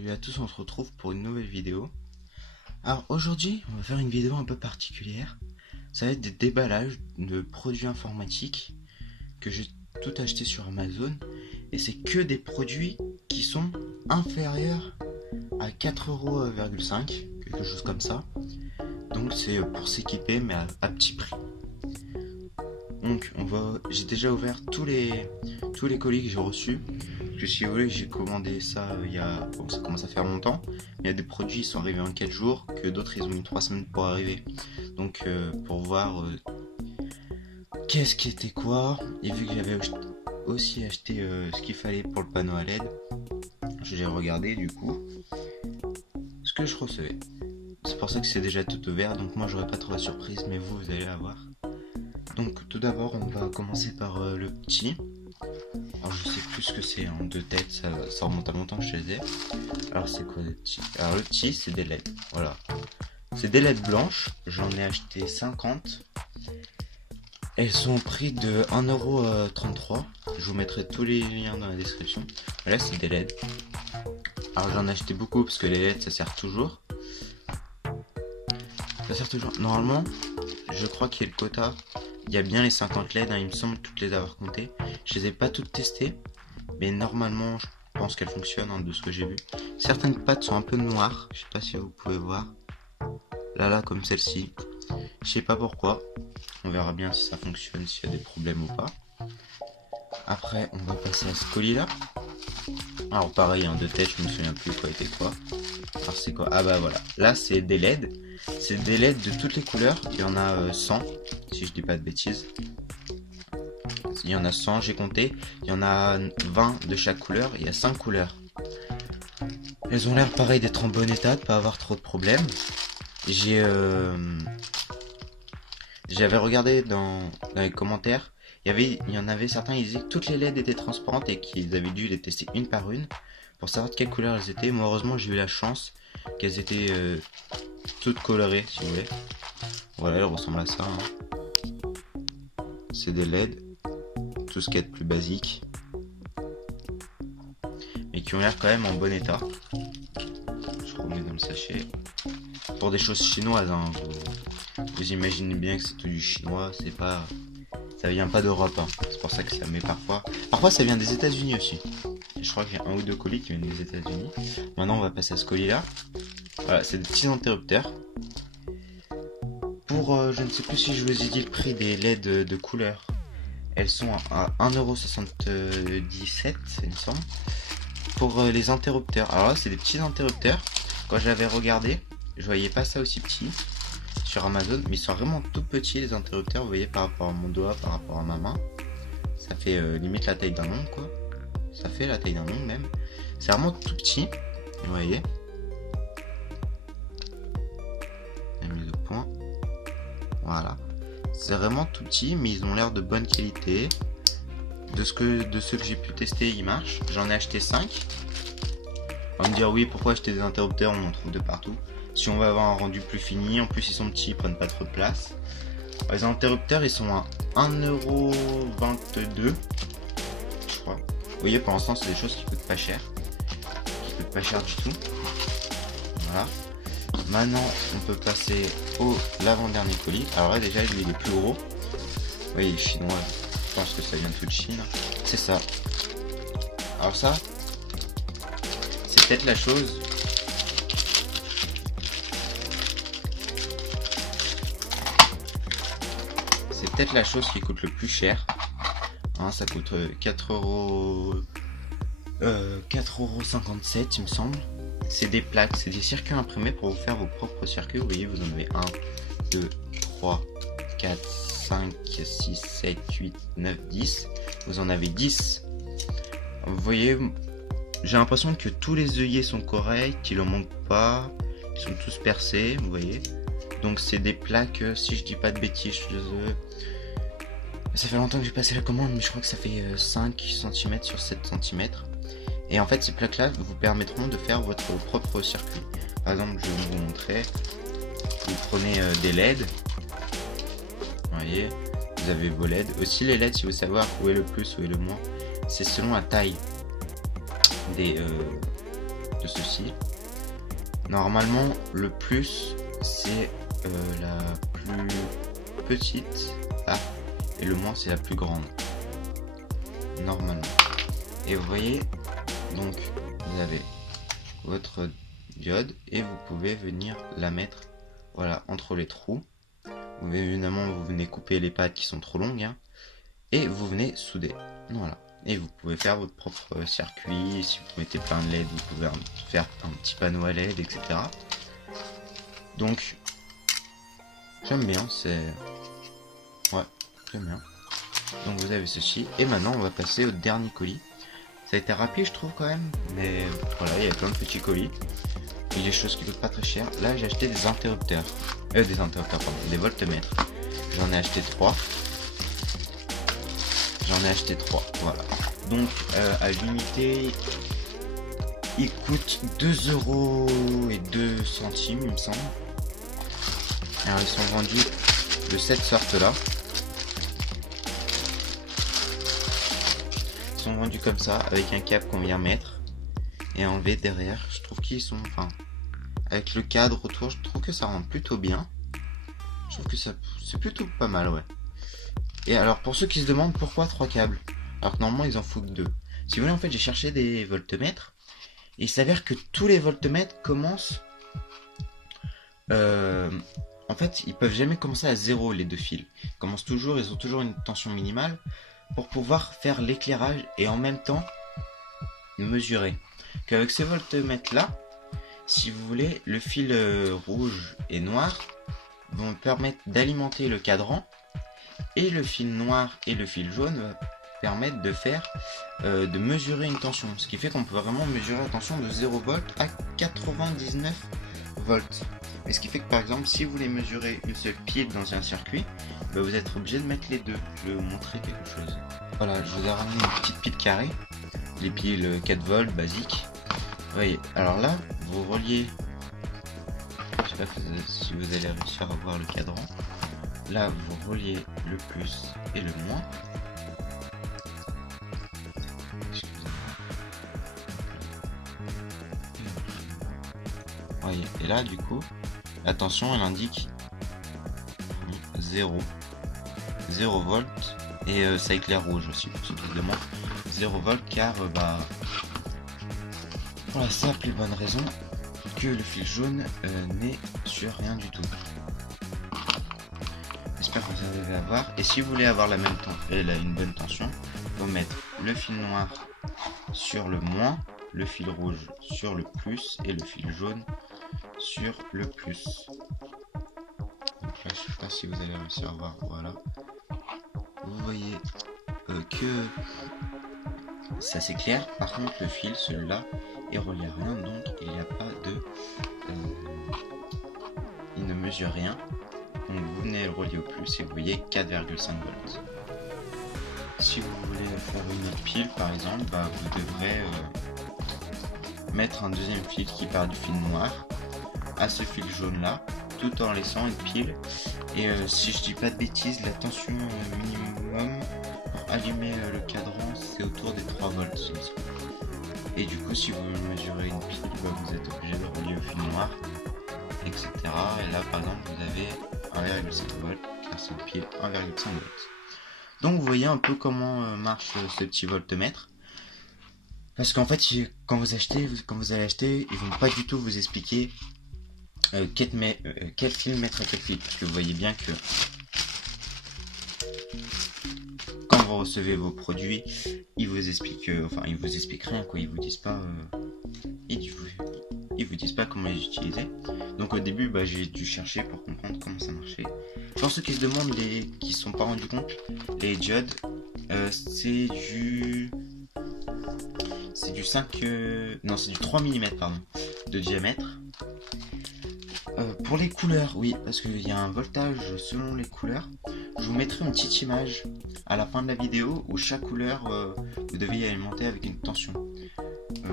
Salut à tous, on se retrouve pour une nouvelle vidéo. Alors aujourd'hui, on va faire une vidéo un peu particulière. Ça va être des déballages de produits informatiques que j'ai tout acheté sur Amazon. Et c'est que des produits qui sont inférieurs à 4,5€, quelque chose comme ça. Donc c'est pour s'équiper mais à petit prix. Donc j'ai déjà ouvert tous les colis que j'ai reçus. Parce que si vous voulez, j'ai commandé ça ça commence à faire longtemps. Il y a des produits qui sont arrivés en 4 jours, que d'autres ils ont mis 3 semaines pour arriver. Donc pour voir qu'est-ce qui était quoi. Et vu que j'avais aussi acheté ce qu'il fallait pour le panneau à LED, j'ai regardé du coup ce que je recevais. C'est pour ça que c'est déjà tout ouvert, donc moi j'aurai pas trop la surprise, mais vous allez la voir. Donc tout d'abord on va commencer par le petit. Alors je sais plus ce que c'est en deux têtes, ça remonte à longtemps que je les ai. Alors c'est quoi le petit? Alors le petit c'est des LED, voilà. C'est des LED blanches, j'en ai acheté 50. Elles sont au prix de 1,33€. Je vous mettrai tous les liens dans la description. Là c'est des LED. Alors j'en ai acheté beaucoup parce que les LED ça sert toujours. Ça sert toujours. Normalement, je crois qu'il y a le quota. Il y a bien les 50 LED, hein, il me semble toutes les avoir comptées. Je les ai pas toutes testées, mais normalement je pense qu'elles fonctionnent, hein, de ce que j'ai vu. Certaines pattes sont un peu noires, je sais pas si vous pouvez voir. Là comme celle-ci. Je sais pas pourquoi. On verra bien si ça fonctionne, s'il y a des problèmes ou pas. Après on va passer à ce colis là. Alors pareil, de tête je me souviens plus quoi était quoi. Alors c'est quoi? Ah bah voilà, là c'est des LED. C'est des LED de toutes les couleurs. Il y en a 100, si je dis pas de bêtises. Il y en a 100, j'ai compté. Il y en a 20 de chaque couleur. Il y a 5 couleurs. Elles ont l'air pareil d'être en bon état, de pas avoir trop de problèmes. J'avais regardé dans les commentaires. Il y en avait certains, ils disaient que toutes les LED étaient transparentes et qu'ils avaient dû les tester une par une pour savoir de quelle couleur elles étaient. Moi heureusement j'ai eu la chance qu'elles étaient toutes colorées, si vous voulez. Voilà, elles ressemblent à ça, hein. C'est des LED, tout ce qu'il y a de plus basique, mais qui ont l'air quand même en bon état. Je remets dans le sachet. Pour des choses chinoises, hein, vous imaginez bien que c'est tout du chinois, ça vient pas d'Europe, hein. C'est pour ça que ça met parfois. Parfois ça vient des États-Unis aussi. Je crois qu'il y a un ou deux colis qui viennent des États-Unis. Maintenant on va passer à ce colis là. Voilà, c'est des petits interrupteurs. Pour, je ne sais plus si je vous ai dit le prix des LED de couleur. Elles sont à 1,77€, il me semble. Pour les interrupteurs. Alors là, c'est des petits interrupteurs. Quand j'avais regardé, je voyais pas ça aussi petit sur Amazon. Mais ils sont vraiment tout petits, les interrupteurs. Vous voyez, par rapport à mon doigt, par rapport à ma main. Ça fait limite la taille d'un ongle, quoi. Ça fait la taille d'un ongle même. C'est vraiment tout petit. Vous voyez. Voilà, c'est vraiment tout petit, mais ils ont l'air de bonne qualité. De ceux que j'ai pu tester, ils marchent. J'en ai acheté 5. On va me dire oui, pourquoi acheter des interrupteurs, on en trouve de partout. Si on va avoir un rendu plus fini, en plus ils sont petits, ils prennent pas trop de place. Les interrupteurs, ils sont à 1,22€, je crois. Vous voyez, pour l'instant, c'est des choses qui coûtent pas cher. Qui coûtent pas cher du tout. Voilà. Maintenant, on peut passer au l'avant-dernier colis. Alors là, déjà, lui, il est plus gros. Vous voyez, il est chinois. Je pense que ça vient de toute Chine. C'est ça. Alors ça, c'est peut-être la chose. C'est peut-être la chose qui coûte le plus cher. Hein, ça coûte 4,57€, il me semble. C'est des plaques, c'est des circuits imprimés pour vous faire vos propres circuits. Vous voyez, vous en avez 1, 2, 3, 4, 5, 6, 7, 8, 9, 10. Vous en avez 10. Vous voyez, j'ai l'impression que tous les œillets sont corrects, qu'il en manque pas. Ils sont tous percés, vous voyez. Donc c'est des plaques, si je dis pas de bêtises, ça fait longtemps que j'ai passé la commande, mais je crois que ça fait 5 cm sur 7 cm. Et en fait, ces plaques-là vous permettront de faire votre propre circuit. Par exemple, je vais vous montrer. Vous prenez des LED. Vous voyez, vous avez vos LED. Aussi les LED, si vous voulez savoir où est le plus, où est le moins, c'est selon la taille de ceci. Normalement, le plus, c'est la plus petite, là, et le moins, c'est la plus grande. Normalement. Et vous voyez, donc, vous avez votre diode, et vous pouvez venir la mettre, voilà, entre les trous. Évidemment, vous venez couper les pattes qui sont trop longues, hein, et vous venez souder. Voilà. Et vous pouvez faire votre propre circuit. Si vous mettez plein de LED, vous pouvez faire un petit panneau à LED, etc. Donc, j'aime bien, c'est... Ouais, j'aime bien. Donc vous avez ceci. Et maintenant, on va passer au dernier colis. Ça a été rapide, je trouve, quand même. Mais voilà, il y a plein de petits colis. Et des choses qui coûtent pas très cher. Là, j'ai acheté des interrupteurs. Des voltmètres. J'en ai acheté 3. Voilà. Donc, à l'unité, il coûte 2,02 €, il me semble. Alors, ils sont vendus de cette sorte-là. Ils sont vendus comme ça, avec un câble qu'on vient mettre et enlever derrière. Je trouve qu'ils sont, enfin, avec le cadre autour, je trouve que ça rend plutôt bien. Je trouve que ça, c'est plutôt pas mal, ouais. Et alors, pour ceux qui se demandent pourquoi 3 câbles, alors que normalement ils en foutent 2. Si vous voulez, en fait, j'ai cherché des voltmètres. Et il s'avère que tous les voltmètres commencent... en fait, ils peuvent jamais commencer à 0, les deux fils. Ils commencent toujours, ils ont toujours une tension minimale pour pouvoir faire l'éclairage et en même temps mesurer. Qu'avec ces voltmètres là, si vous voulez, le fil rouge et noir vont permettre d'alimenter le cadran, et le fil noir et le fil jaune va permettre de faire de mesurer une tension, ce qui fait qu'on peut vraiment mesurer la tension de 0 volts à 99 volts. Et ce qui fait que par exemple, si vous voulez mesurer une seule pile dans un circuit, bah, vous êtes obligé de mettre les deux. Je vais vous montrer quelque chose. Voilà, je vous ai ramené une petite pile carrée, les piles 4 volts basiques. Vous voyez, alors là, vous reliez, je sais pas si vous allez réussir à voir le cadran. Là, vous reliez le plus et le moins. Voyez, et là, du coup, la tension, elle indique 0 volts, et ça éclaire rouge aussi, pour ceux qui se demandent. 0 volts, car, pour la simple et bonne raison que le fil jaune n'est sur rien du tout. J'espère que vous allez avoir. Et si vous voulez avoir la même une bonne tension, il faut mettre le fil noir sur le moins, le fil rouge sur le plus et le fil jaune sur le plus. Donc là, je sais pas si vous allez réussir à voir. Voilà. Vous voyez que ça s'éclaire. Par contre, le fil, celui-là, est relié à rien, donc il n'y a pas de... il ne mesure rien. Donc vous venez le relier au plus et vous voyez 4,5 volts. Si vous voulez faire une autre pile par exemple, bah, vous devrez mettre un deuxième fil qui part du fil noir à ce fil jaune là, tout en laissant une pile. Et si je dis pas de bêtises, la tension minimum pour allumer le cadran, c'est autour des 3 volts. Et du coup, si vous mesurez une pile, bah, vous êtes obligé de relier au fil noir, etc. Et là par exemple, vous avez 1,7 volts, car c'est une pile 1,5 volts. Donc vous voyez un peu comment marche ce petit voltmètre. Parce qu'en fait, quand vous allez acheter, ils vont pas du tout vous expliquer quel fil mettre à quel fil. Parce que vous voyez bien que quand vous recevez vos produits, ils vous expliquent, ils vous expliquent rien, quoi. Ils vous disent pas, ils vous disent pas comment les utiliser. Donc au début, bah, j'ai dû chercher pour comprendre comment ça marchait. Pour ceux qui se demandent, qui se sont pas rendus compte, les diodes, c'est du 3 mm de diamètre. Pour les couleurs, oui, parce qu'il y a un voltage selon les couleurs. Je vous mettrai une petite image à la fin de la vidéo où chaque couleur, vous devez alimenter avec une tension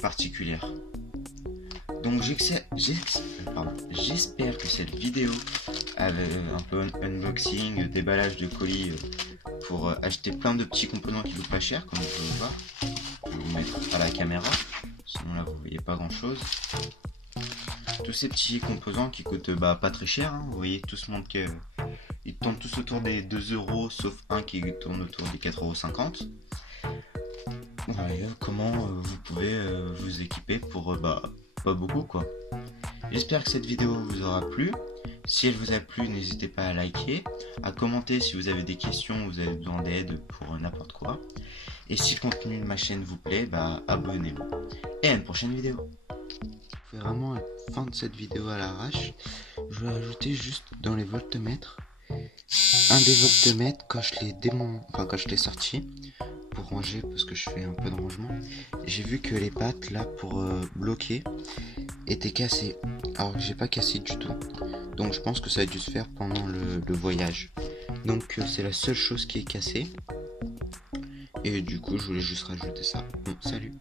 particulière. Donc j'espère que cette vidéo avec un peu unboxing, déballage de colis pour acheter plein de petits composants qui coûtent pas cher, comme vous pouvez le voir. Je vais vous mettre à la caméra. Sinon là vous voyez pas grand chose. Tous ces petits composants qui coûtent pas très cher, hein. Vous voyez, tous montrent que ils tournent tous autour des 2 euros, sauf un qui tourne autour des 4,50 €. Voilà, comment vous pouvez vous équiper pour pas beaucoup quoi. J'espère que cette vidéo vous aura plu. Si elle vous a plu, n'hésitez pas à liker, à commenter si vous avez des questions ou vous avez besoin d'aide pour n'importe quoi. Et si le contenu de ma chaîne vous plaît, abonnez-vous. Et à une prochaine vidéo. Je fais vraiment la fin de cette vidéo à l'arrache. Je vais rajouter juste dans les voltmètres un des voltmètres quand je l'ai sorti pour ranger, parce que je fais un peu de rangement. J'ai vu que les pattes là pour bloquer étaient cassées, alors que j'ai pas cassé du tout. Donc je pense que ça a dû se faire pendant le voyage. Donc c'est la seule chose qui est cassée. Et du coup je voulais juste rajouter ça. Bon, salut.